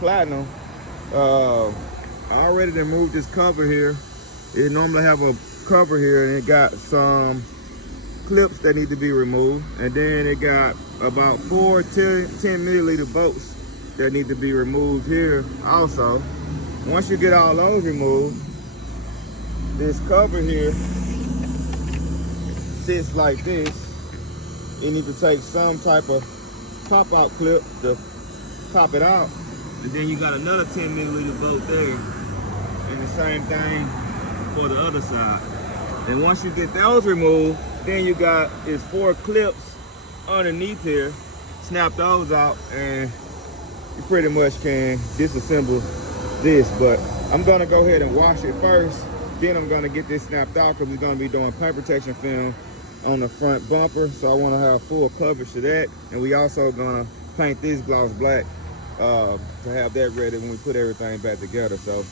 Platinum. I already removed this cover here. It normally have a cover here, and it got some clips that need to be removed, and then it got about 4 10 milliliter bolts that need to be removed here also. Once you get all those removed, this cover here sits like this. You need to take some type of pop out clip to pop it out, and then you got another 10 milliliter bolt there, and the same thing for the other side. And once you get those removed, then you got is 4 clips underneath here. Snap those out and you pretty much can disassemble this. But I'm gonna go ahead and wash it first, then I'm gonna get this snapped out because we're gonna be doing paint protection film on the front bumper, so I want to have full coverage to that. And we also gonna paint this gloss black to have that ready when we put everything back together. So